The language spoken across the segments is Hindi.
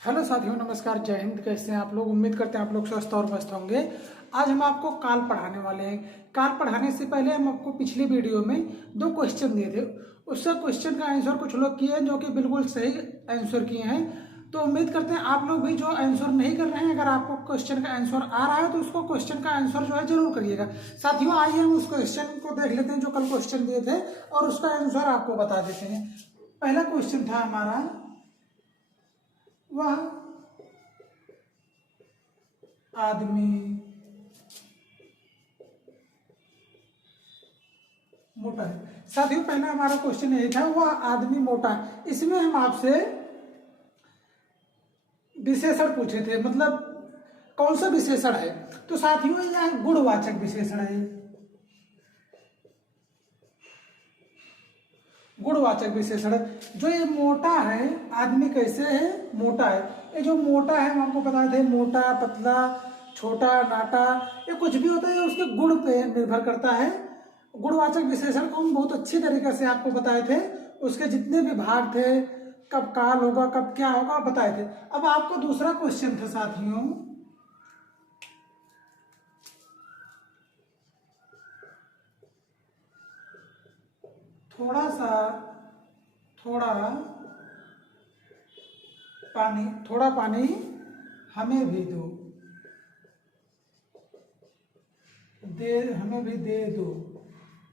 हेलो साथियों, नमस्कार, जय हिंद। कैसे हैं आप लोग? उम्मीद करते हैं आप लोग स्वस्थ और मस्त होंगे। आज हम आपको काल पढ़ाने वाले हैं। काल पढ़ाने से पहले हम आपको पिछली वीडियो में 2 क्वेश्चन दिए थे। उससे क्वेश्चन का आंसर कुछ लोग किए हैं जो कि बिल्कुल सही आंसर किए हैं। तो उम्मीद करते हैं आप लोग भी जो आंसर नहीं कर रहे हैं, अगर आपको क्वेश्चन का आंसर आ रहा है तो उसको क्वेश्चन का आंसर जो है जरूर करिएगा। साथियों, आइए हम उस क्वेश्चन को देख लेते हैं जो कल क्वेश्चन दिए थे और उसका आंसर आपको बता देते हैं। पहला क्वेश्चन था हमारा, वह आदमी मोटा है। साथियों, पहला हमारा क्वेश्चन यही था, वह आदमी मोटा है। इसमें हम आपसे विशेषण पूछे थे, मतलब कौन सा विशेषण है। तो साथियों, यह गुणवाचक विशेषण है। गुणवाचक विशेषण जो ये मोटा है, आदमी कैसे है, मोटा है। ये जो मोटा है हम आपको बताए थे, मोटा, पतला, छोटा, नाटा, ये कुछ भी होता है, उसके गुण पे निर्भर करता है। गुणवाचक विशेषण को हम बहुत अच्छी तरीके से आपको बताए थे। उसके जितने भी भाग थे, कब काल होगा, कब क्या होगा, बताए थे। अब आपको दूसरा क्वेश्चन था साथियों, थोड़ा पानी हमें भी हमें भी दे दो।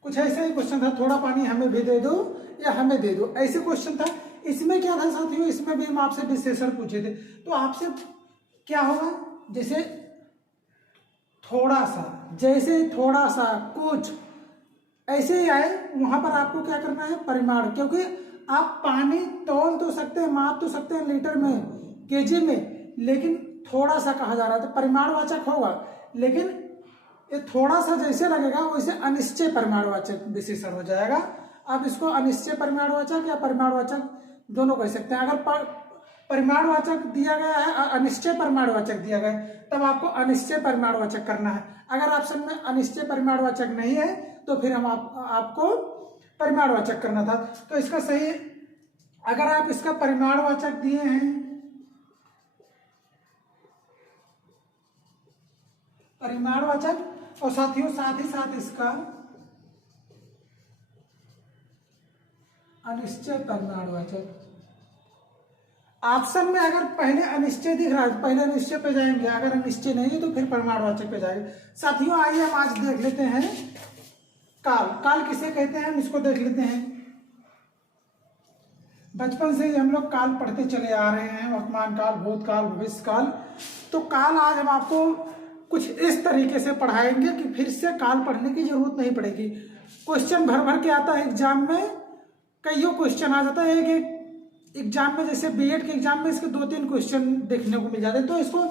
कुछ ऐसा ही क्वेश्चन था, थोड़ा पानी हमें भी दे दो या हमें दे दो, ऐसे क्वेश्चन था। इसमें क्या था साथियों, इसमें भी हम आपसे विशेषण पूछे थे। तो आपसे क्या होगा, जैसे थोड़ा सा, जैसे थोड़ा सा, कुछ ऐसे ही आए, वहां पर आपको क्या करना है, परिमाण। क्योंकि आप पानी तौल तो सकते हैं, माप तो सकते हैं लीटर में, केजी में, लेकिन थोड़ा सा कहा जा रहा है तो परिमाणवाचक होगा। लेकिन ये थोड़ा सा जैसे लगेगा वैसे अनिश्चय परिमाणवाचक विशेषण हो जाएगा। आप इसको अनिश्चय परिमाणवाचक या परिमाणवाचक दोनों कह सकते हैं। अगर परिमाणवाचक दिया गया है, अनिश्चय परिमाणवाचक दिया गया है, तब आपको अनिश्चय परिमाणवाचक करना है। अगर ऑप्शन में अनिश्चय परिमाणवाचक नहीं है तो फिर हम आपको परिमाणवाचक करना था। तो इसका सही, अगर आप इसका परिमाणवाचक दिए हैं, परिमाणवाचक, और साथियों साथ ही साथ इसका अनिश्चय परिमाणवाचक। ऑप्शन में अगर पहले अनिश्चय दिख रहा है, पहले अनिश्चय पे जाएंगे, अगर अनिश्चय नहीं है तो फिर परिमाणवाचक पे जाएंगे। साथियों, आइए हम आज देख लेते हैं काल। काल किसे कहते हैं, हम इसको देख लेते हैं। बचपन से ही हम लोग काल पढ़ते चले आ रहे हैं, वर्तमान काल, भूतकाल, भविष्य काल। तो काल आज हम आपको कुछ इस तरीके से पढ़ाएंगे कि फिर से काल पढ़ने की जरूरत नहीं पड़ेगी। क्वेश्चन भर भर के आता है एग्जाम में, कईयों क्वेश्चन आ जाता है। एक एग्जाम में, जैसे बीएड के एग्जाम में इसके 2-3 क्वेश्चन देखने को मिल जाते हैं। तो इसको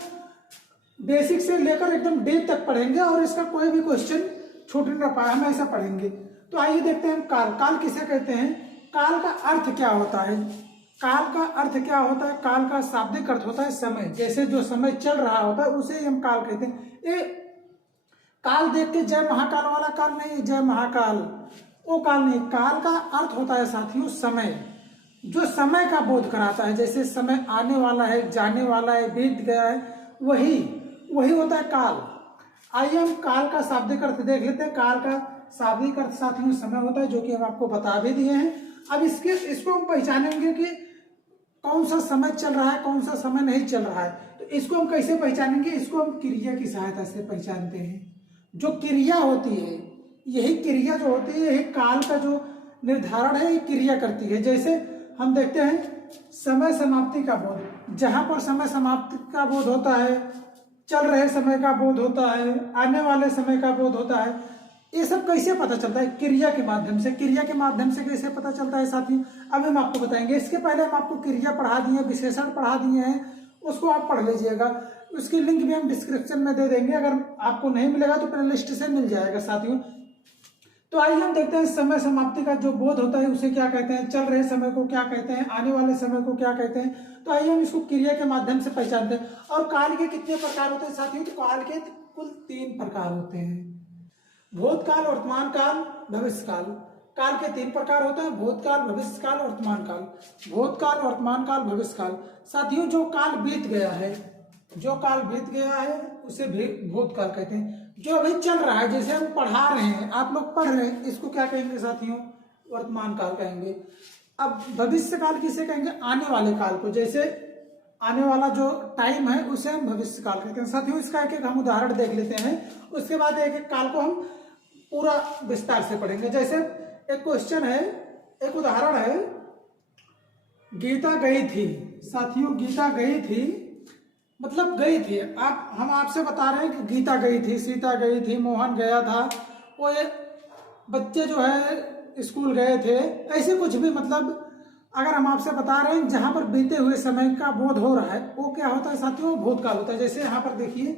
बेसिक से लेकर एकदम डीप तक पढ़ेंगे और इसका कोई भी क्वेश्चन छूट ना पाए, हम ऐसा पढ़ेंगे। तो आइए देखते हैं काल। काल किसे कहते हैं, काल का अर्थ क्या होता है। काल का अर्थ क्या होता है, काल का शाब्दिक अर्थ होता है समय। जैसे जो समय चल रहा होता है उसे हम काल कहते हैं। ये काल देख के जय महाकाल वाला काल नहीं, जय महाकाल वो काल नहीं। काल का अर्थ होता है साथियों समय, जो समय का बोध कराता है। जैसे समय आने वाला है, जाने वाला है, बीत गया है, वही होता है काल। आइए हम काल का शाब्दिक अर्थ देख लेते हैं। काल का शाब्दिक अर्थ साथियों समय होता है, जो कि हम आपको बता भी दिए हैं। अब इसको हम पहचानेंगे कि कौन सा समय चल रहा है, कौन सा समय नहीं चल रहा है। तो इसको हम कैसे पहचानेंगे, इसको हम क्रिया की सहायता से पहचानते हैं। जो क्रिया होती है, यही क्रिया जो होती है, यही काल का जो निर्धारण है, ये क्रिया करती है। जैसे हम देखते हैं समय समाप्ति का बोध, जहां पर समय समाप्ति का बोध होता है, चल रहे समय का बोध होता है, आने वाले समय का बोध होता है। ये सब कैसे पता चलता है, क्रिया के माध्यम से। क्रिया के माध्यम से कैसे पता चलता है साथियों, अब हम आपको बताएंगे। इसके पहले हम आपको क्रिया पढ़ा दिए, विशेषण पढ़ा दिए हैं, उसको आप पढ़ लीजिएगा। उसकी लिंक भी हम डिस्क्रिप्शन में दे देंगे, अगर आपको नहीं मिलेगा तो प्ले लिस्ट से मिल जाएगा साथियों। तो आइए हम देखते हैं समय समाप्ति का जो बोध होता है उसे क्या कहते हैं, चल रहे समय को क्या कहते हैं, आने वाले समय को क्या कहते हैं। तो आइए हम इसको क्रिया के माध्यम से पहचानते हैं। और काल के कितने प्रकार होते हैं साथियों, तो काल के कुल 3 प्रकार होते हैं, भूतकाल, वर्तमान काल, भविष्य काल। काल के 3 प्रकार होते हैं, भूतकाल, भविष्यकाल, वर्तमान काल। भूतकाल, वर्तमान काल, भविष्यकाल। साथियों जो काल बीत गया है, जो काल बीत गया है उसे भी भूतकाल कहते हैं। जो अभी चल रहा है, जैसे हम पढ़ा रहे हैं, आप लोग पढ़ रहे हैं, इसको क्या कहेंगे साथियों? वर्तमान काल कहेंगे। अब भविष्य काल किसे कहेंगे? आने वाले काल को, जैसे आने वाला जो टाइम है उसे हम भविष्य काल कहते हैं। साथियों इसका एक एक हम उदाहरण देख लेते हैं, उसके बाद एक एक काल को हम पूरा विस्तार से पढ़ेंगे। जैसे एक क्वेश्चन है, एक उदाहरण है, गीता गई थी। साथियों गीता गई थी मतलब गई थी, हम आपसे बता रहे हैं कि गीता गई थी, सीता गई थी, मोहन गया था, वो ये बच्चे जो है स्कूल गए थे, ऐसे कुछ भी मतलब अगर हम आपसे बता रहे हैं जहां पर बीते हुए समय का बोध हो रहा है, वो क्या होता है साथियों? भूतकाल होता है। जैसे यहाँ पर देखिए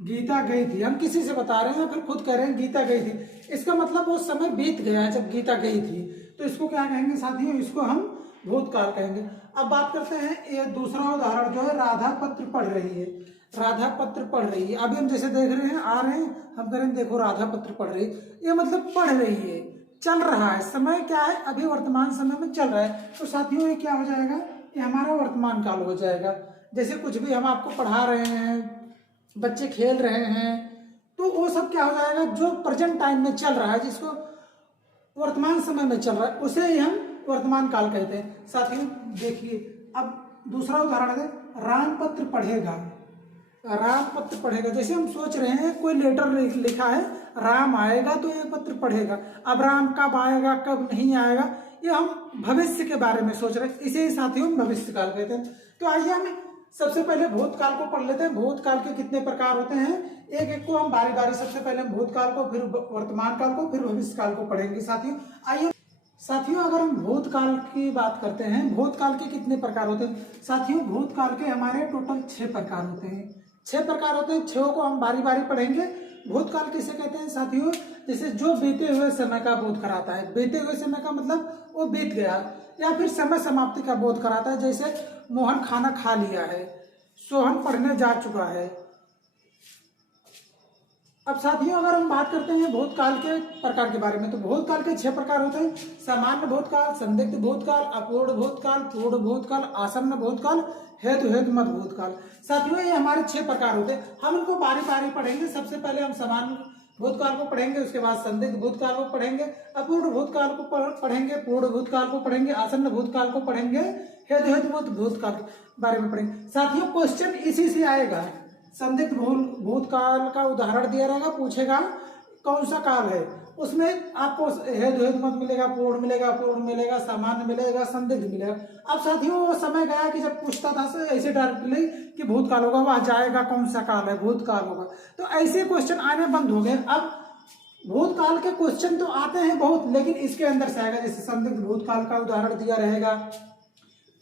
गीता गई थी, हम किसी से बता रहे हैं फिर खुद कह रहे हैं गीता गई थी, इसका मतलब वो समय बीत गया है जब गीता गई थी, तो इसको क्या कहेंगे साथियों? इसको हम भूतकाल कहेंगे। अब बात करते हैं, ये दूसरा उदाहरण जो है, राधा पत्र पढ़ रही है। राधा पत्र पढ़ रही है, अभी हम जैसे देख रहे हैं, आ रहे हैं, हम कह रहे हैं देखो राधा पत्र पढ़ रही है, ये मतलब पढ़ रही है, चल रहा है, समय क्या है? अभी वर्तमान समय में चल रहा है, तो साथियों ये क्या हो जाएगा? ये हमारा वर्तमान काल हो जाएगा। जैसे कुछ भी हम आपको पढ़ा रहे हैं, बच्चे खेल रहे हैं, तो वो सब क्या हो जाएगा? जो प्रेजेंट टाइम में चल रहा है, जिसको वर्तमान समय में चल रहा है, उसे ही हम वर्तमान काल कहते हैं। साथियों देखिए, अब दूसरा उदाहरण है, राम पत्र पढ़ेगा। राम पत्र पढ़ेगा, जैसे हम सोच रहे हैं कोई लेटर लिखा है, राम आएगा तो ये पत्र पढ़ेगा। अब राम कब आएगा, कब नहीं आएगा, ये हम भविष्य के बारे में सोच रहे हैं, इसे ही साथियों हम भविष्य काल कहते हैं। तो आइए हम सबसे पहले भूतकाल को पढ़ लेते हैं। भूतकाल के कितने प्रकार होते हैं, एक एक को हम बारी बारी, सबसे पहले हम भूतकाल को, फिर वर्तमान काल को, फिर भविष्य काल को पढ़ेंगे साथियों। आइए साथियों, अगर हम भूतकाल की बात करते हैं, भूतकाल के कितने प्रकार होते हैं साथियों? भूतकाल के हमारे टोटल 6 प्रकार होते हैं। 6 प्रकार होते हैं, 6 को हम बारी बारी पढ़ेंगे। भूतकाल किसे कहते हैं साथियों? जैसे जो बीते हुए समय का बोध कराता है। बीते हुए समय का मतलब वो बीत गया, या फिर समय समाप्ति का बोध कराता है। जैसे मोहन खाना खा लिया है, सोहन पढ़ने जा चुका है। अब साथियों अगर हम बात करते हैं भूतकाल के प्रकार के बारे में, तो भूतकाल के 6 प्रकार होते हैं, सामान्य भूतकाल, संदिग्ध भूतकाल, अपूर्ण भूतकाल, पूर्ण भूतकाल, आसन्न भूतकाल, हेतु मत भूतकाल। साथियों ये हमारे 6 प्रकार होते हैं, हम इनको बारी बारी पढ़ेंगे। सबसे पहले हम सामान्य भूतकाल को पढ़ेंगे, उसके बाद संदिग्ध भूतकाल को पढ़ेंगे, अपूर्ण भूतकाल को पढ़ेंगे, पूर्ण भूतकाल को पढ़ेंगे, आसन्न भूतकाल को पढ़ेंगे, हेतु भूतकाल के बारे में पढ़ेंगे। साथियों क्वेश्चन इसी से आएगा, संदिग्ध भूतकाल का उदाहरण दिया रहेगा, पूछेगा कौन सा काल है, उसमें आपको हेतु मत मिलेगा, पूर्ण मिलेगा, पूर्ण मिलेगा, सामान्य मिलेगा, संदिग्ध मिलेगा। अब साथियों वो समय गया कि जब पूछता था ऐसे डायरेक्टली कि भूतकाल होगा, वह जाएगा कौन सा काल है, भूतकाल होगा, तो ऐसे क्वेश्चन आने बंद हो गए। अब भूतकाल के क्वेश्चन तो आते हैं बहुत, लेकिन इसके अंदर से आएगा, जैसे संदिग्ध भूतकाल का उदाहरण दिया रहेगा,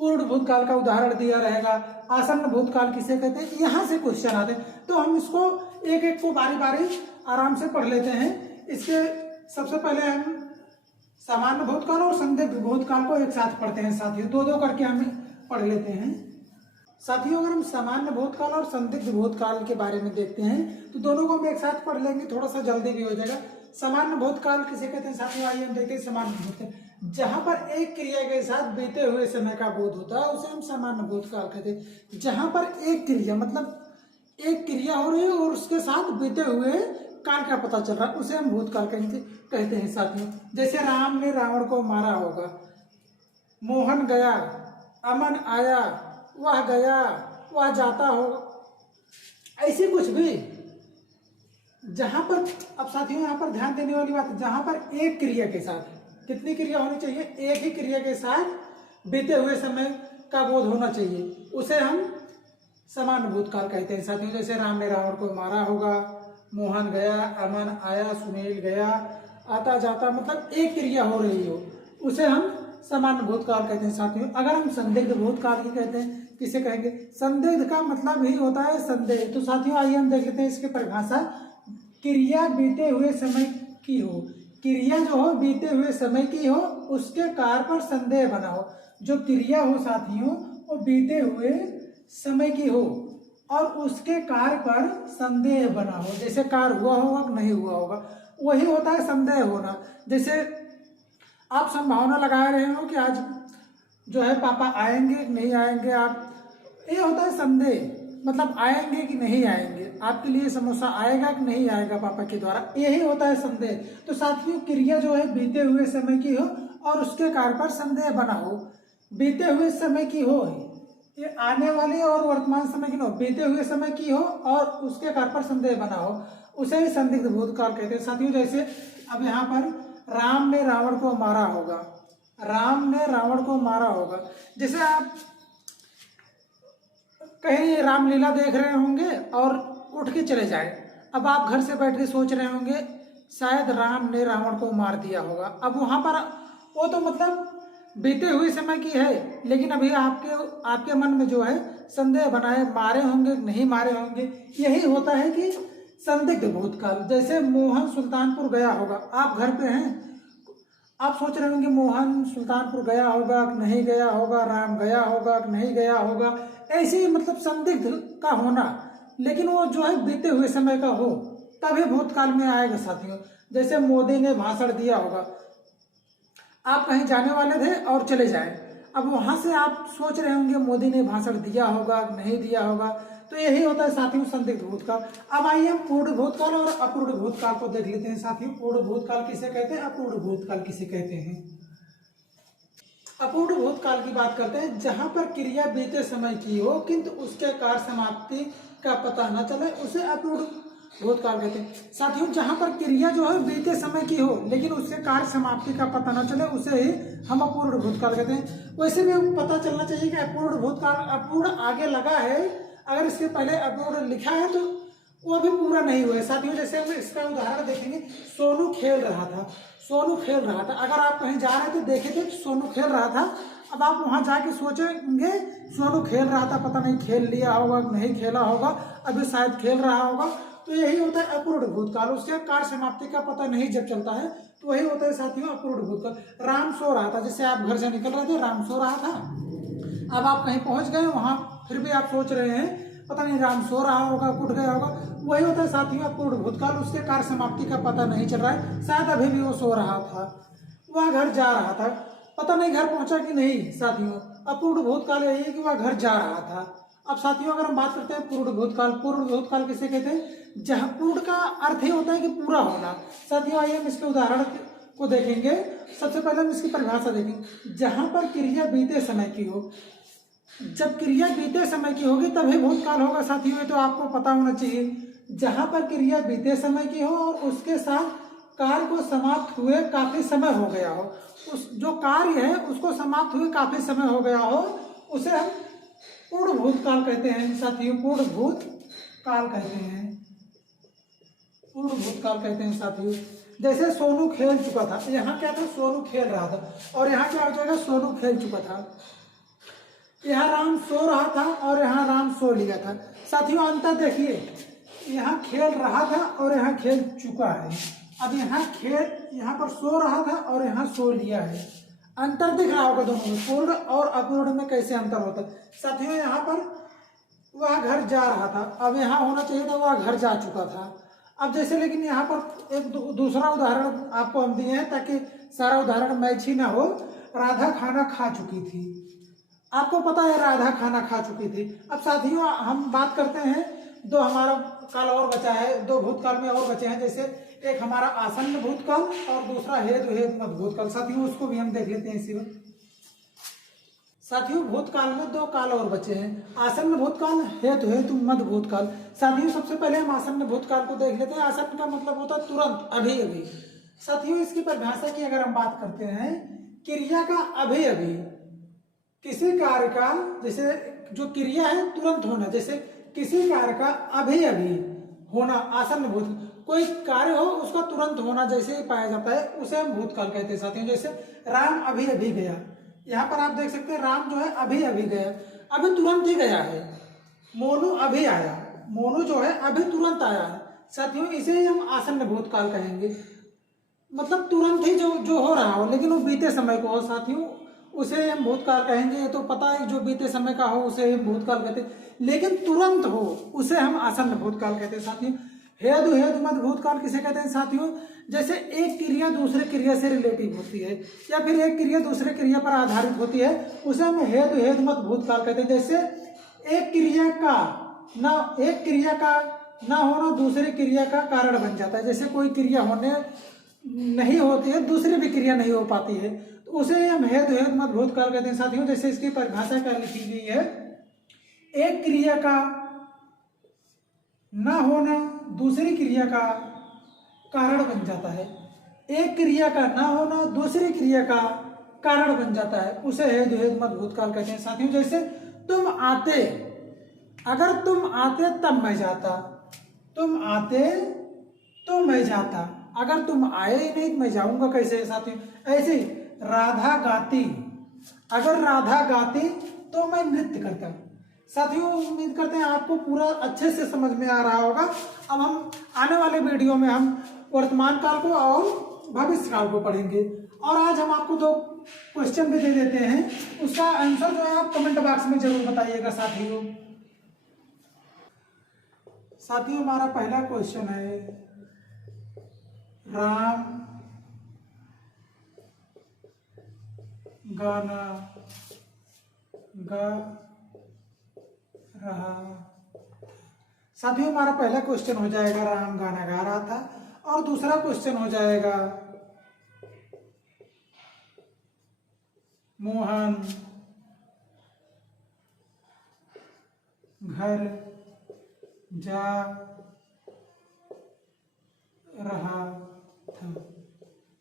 पूर्ण भूतकाल का उदाहरण दिया रहेगा, आसन्न भूतकाल किसे कहते हैं, यहाँ से क्वेश्चन आते हैं। तो हम इसको एक एक को बारी बारी आराम से पढ़ लेते हैं। इसके सबसे पहले हम सामान्य भूतकाल और संदिग्ध भूतकाल को एक साथ पढ़ते हैं साथियों, दो दो करके हम पढ़ लेते हैं। साथियों अगर हम सामान्य भूतकाल और संदिग्ध भूतकाल के बारे में देखते हैं, तो दोनों को हम एक साथ पढ़ लेंगे, थोड़ा सा जल्दी भी हो जाएगा। सामान्य भूतकाल किसे कहते हैं साथियों? आइए हम देखते हैं सामान्य भूतकाल, जहां पर एक क्रिया के साथ बीते हुए समय का बोध होता है उसे हम सामान्य भूतकाल कहते हैं। जहां पर एक क्रिया मतलब एक क्रिया हो रही है और उसके साथ बीते हुए काल का पता चल रहा है, उसे हम भूतकाल कहते हैं साथियों। जैसे राम ने रावण को मारा होगा, मोहन गया, अमन आया, वह गया, वह जाता होगा, ऐसे कुछ भी। जहां पर, अब साथियों यहाँ पर ध्यान देने वाली बात, जहां पर एक क्रिया के साथ, कितनी क्रिया होनी चाहिए? एक ही क्रिया के साथ बीते हुए समय का बोध होना चाहिए, उसे हम सामान्य भूतकाल कहते हैं साथियों। जैसे राम ने रावण को मारा होगा, मोहन गया, अमन आया, सुनील गया, आता जाता, मतलब एक क्रिया हो रही हो, उसे हम सामान्य भूतकाल कहते हैं साथियों। अगर हम संदिग्ध भूतकाल की कहते हैं, किसे कहेंगे? संदिग्ध का मतलब ही होता है संदेह। तो साथियों आइए हम देख लेते हैं इसकी परिभाषा। क्रिया बीते हुए समय की हो, क्रिया जो हो बीते हुए समय की हो, उसके कार्य पर संदेह बना हो। जो क्रिया हो साथियों वो बीते हुए समय की हो और उसके कार्य पर संदेह बना हो, जैसे कार्य हुआ होगा नहीं हुआ होगा, वही होता है संदेह होना। जैसे आप संभावना लगा रहे हो कि आज जो है पापा आएंगे कि नहीं आएंगे। आप ये होता है संदेह, मतलब आएंगे कि नहीं आएंगे, आपके लिए समोसा आएगा कि नहीं आएगा पापा के द्वारा, यही होता है संदेह। तो साथियों क्रिया जो है बीते हुए समय की हो और उसके कार्य पर संदेह बना हो। बीते हुए समय की हो, ये आने वाले और वर्तमान समय की न हो, बीते हुए समय की हो और उसके कार्य पर संदेह बना हो, उसे ही संदिग्ध भूतकाल कहते हैं साथियों। जैसे अब यहाँ पर राम ने रावण को मारा होगा, राम ने रावण को मारा होगा। जैसे आप कहीं रामलीला देख रहे होंगे और उठ के चले जाए, अब आप घर से बैठ के सोच रहे होंगे शायद राम ने रावण को मार दिया होगा। अब वहां पर वो तो मतलब बीते हुए समय की है, लेकिन अभी आपके मन में जो है संदेह बनाए, मारे होंगे नहीं मारे होंगे, यही होता है कि संदिग्ध भूतकाल। जैसे मोहन सुल्तानपुर गया होगा, आप घर पे हैं, आप सोच रहे होंगे मोहन सुल्तानपुर गया होगा कि नहीं गया होगा, राम गया होगा कि नहीं गया होगा, ऐसे ही मतलब संदिग्ध का होना, लेकिन वो जो है बीते हुए समय का हो तभी भूतकाल में आएगा साथियों। जैसे मोदी ने भाषण दिया होगा, आप कहीं जाने वाले थे और चले जाए, अब वहां से आप सोच रहे होंगे मोदी ने भाषण दिया होगा नहीं दिया होगा, तो यही होता है साथियों संदिग्ध भूतकाल। अब आइए हम पूर्ण भूतकाल और अपूर्ण भूतकाल को देख लेते हैं साथियों। पूर्ण भूतकाल किसे कहते हैं, अपूर्ण भूतकाल किसे कहते हैं। अपूर्ण भूतकाल की बात करते हैं, जहां पर क्रिया बीते समय की हो किंतु उसके कार्य समाप्ति का पता न चले, उसे अपूर्ण भूतकाल कहते हैं साथियों। जहां पर क्रिया जो है बीते समय की हो लेकिन उसके कार्य समाप्ति का पता न चले, उसे ही हम अपूर्ण भूतकाल कहते हैं। वैसे भी पता चलना चाहिए कि अपूर्ण भूतकाल, अपूर्ण आगे लगा है, अगर इसके पहले अपूर्ण लिखा है तो वो अभी पूरा नहीं हुआ है साथियों। जैसे हम इसका उदाहरण देखेंगे, सोनू खेल रहा था, सोनू खेल रहा था। अगर आप कहीं जा रहे थे देखे थे सोनू खेल रहा था, अब आप वहां जाके सोचेंगे सोनू खेल रहा था, पता नहीं खेल लिया होगा नहीं खेला होगा, अभी शायद खेल रहा होगा, तो यही होता है अपूर्ण भूतकाल। उसके कार्य समाप्ति का पता नहीं जब चलता है तो वही होता है साथियों अपूर्ण भूतकाल। राम सो रहा था, जैसे आप घर से निकल रहे थे, राम सो रहा था, अब आप कहीं पहुंच गए, वहां फिर भी आप सोच रहे हैं पता नहीं राम सो रहा होगा, उठ गया होगा, वही होता है साथियों अपूर्ण भूतकाल। उसके कार्य समाप्ति का पता नहीं चल रहा है, शायद अभी भी वो सो रहा था, वह घर जा रहा था, पता नहीं घर पहुंचा कि नहीं साथियों। अपूर्ण भूतकाल यही है कि वह घर जा रहा था। अब साथियों अगर हम बात करते हैं पूर्ण भूतकाल, पूर्ण भूतकाल किसे कहते हैं, जहां पूर्ण का अर्थ ही होता है कि पूरा होना। साथियों आइए हम इसके उदाहरण को देखेंगे। सबसे पहले हम इसकी परिभाषा देखेंगे, जहां पर क्रिया बीते समय की हो, जब क्रिया बीते समय की होगी तभी भूतकाल होगा साथियों, तो आपको पता होना चाहिए। जहां पर क्रिया बीते समय की हो और उसके साथ कार्य को समाप्त हुए काफी समय हो गया हो, उस जो कार्य है उसको समाप्त हुए काफी समय हो गया हो, उसे हम पूर्ण भूतकाल कहते हैं साथियों। पूर्ण भूतकाल कहते हैं, पूर्ण भूतकाल कहते हैं साथियों। जैसे सोनू खेल चुका था, यहाँ क्या था, सोनू खेल रहा था, और यहाँ क्या हो जाएगा, सोनू खेल चुका था। यहाँ राम सो रहा था और यहाँ राम सो लिया था साथियों। अंतर देखिए, यहाँ खेल रहा था और यहाँ खेल चुका है। अब यहाँ पर सो रहा था और यहाँ सो लिया है। अंतर दिख रहा होगा दोनों में, पूर्ण और अपूर्ण में कैसे अंतर होता है साथियों। यहाँ पर वह घर जा रहा था, अब यहाँ होना चाहिए था वह घर जा चुका था। अब जैसे लेकिन यहाँ पर एक दूसरा उदाहरण आपको हम दिए हैं ताकि सारा उदाहरण मैच ही ना हो। राधा खाना खा चुकी थी, आपको पता है राधा खाना खा चुकी थी। अब साथियों हम बात करते हैं, दो हमारा काल और बचा है, दो भूतकाल में और बचे हैं। जैसे एक हमारा आसन्न भूतकाल और दूसरा हेतु हेतु मत भूतकाल साथियों, उसको भी हम देख लेते हैं इसी में। साथियों भूतकाल में दो काल और बचे हैं, आसन्न भूतकाल, हेतु हेतु मत भूतकाल। साथियों सबसे पहले हम आसन्न भूतकाल को देख लेते हैं। आसन्न का मतलब होता है तुरंत, अभी अभी। साथियों इसकी परिभाषा की अगर हम बात करते हैं, क्रिया का अभी अभी, किसी कार्य का, जैसे जो क्रिया है तुरंत होना, जैसे किसी कार्य का अभी अभी होना आसन्न भूत, कोई कार्य हो उसका तुरंत होना जैसे ही पाया जाता है उसे हम भूतकाल कहते हैं साथियों। जैसे राम अभी अभी गया, यहाँ पर आप देख सकते हैं राम जो है अभी अभी गया, अभी तुरंत ही गया है। मोनू अभी आया, मोनू जो है अभी तुरंत आया है साथियों, इसे ही हम आसन्न भूतकाल कहेंगे। मतलब तुरंत ही जो हो रहा हो लेकिन वो बीते समय को हो साथियों, उसे हम भूतकाल कहेंगे। तो पता है जो बीते समय का हो उसे हम भूतकाल कहते हैं, लेकिन तुरंत हो उसे हम आसन्न भूतकाल कहते हैं साथियों। हेतु हेतु मत भूतकाल किसे कहते हैं साथियों? जैसे एक क्रिया दूसरे क्रिया से रिलेटिव होती है या फिर एक क्रिया दूसरे क्रिया पर आधारित होती है, उसे हम हेतु हेतु मत भूतकाल कहते हैं। जैसे एक क्रिया का ना होना दूसरी क्रिया का कारण बन जाता है। जैसे कोई क्रिया होने नहीं होती है, दूसरी भी क्रिया नहीं हो पाती है, तो उसे हम हेतु हेतु मत भूतकाल कहते हैं साथियों। जैसे इसकी परिभाषा क्या लिखी गई है, एक क्रिया का ना होना दूसरी क्रिया का कारण बन जाता है। एक क्रिया का ना होना दूसरी क्रिया का कारण बन जाता है, उसे हेतु हेतु मत भूतकाल कहते हैं साथियों। जैसे तुम आते, अगर तुम आते तब मैं जाता, तुम आते तो मैं जाता, अगर तुम आए ही नहीं तो मैं जाऊंगा कैसे साथियों। ऐसे ही राधा गाती, अगर राधा गाती तो मैं नृत्य करता। साथियों उम्मीद करते हैं आपको पूरा अच्छे से समझ में आ रहा होगा। अब हम आने वाले वीडियो में हम वर्तमान काल को और भविष्य काल को पढ़ेंगे। और आज हम आपको 2 क्वेश्चन भी दे देते हैं, उसका आंसर जो है आप कमेंट बॉक्स में जरूर बताइएगा साथियों। साथियों हमारा पहला क्वेश्चन है, राम गाना गा रहा। साथियों हमारा पहला क्वेश्चन हो जाएगा राम गाना गा रहा था, और दूसरा क्वेश्चन हो जाएगा मोहन घर जा रहा था।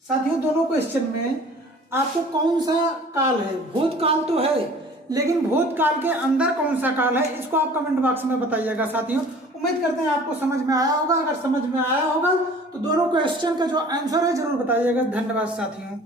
साथियों दोनों क्वेश्चन में आपको कौन सा काल है, भूतकाल तो है लेकिन भूतकाल के अंदर कौन सा काल है, इसको आप कमेंट बॉक्स में बताइएगा साथियों। उम्मीद करते हैं आपको समझ में आया होगा। अगर समझ में आया होगा तो दोनों क्वेश्चन का जो आंसर है जरूर बताइएगा। धन्यवाद साथियों।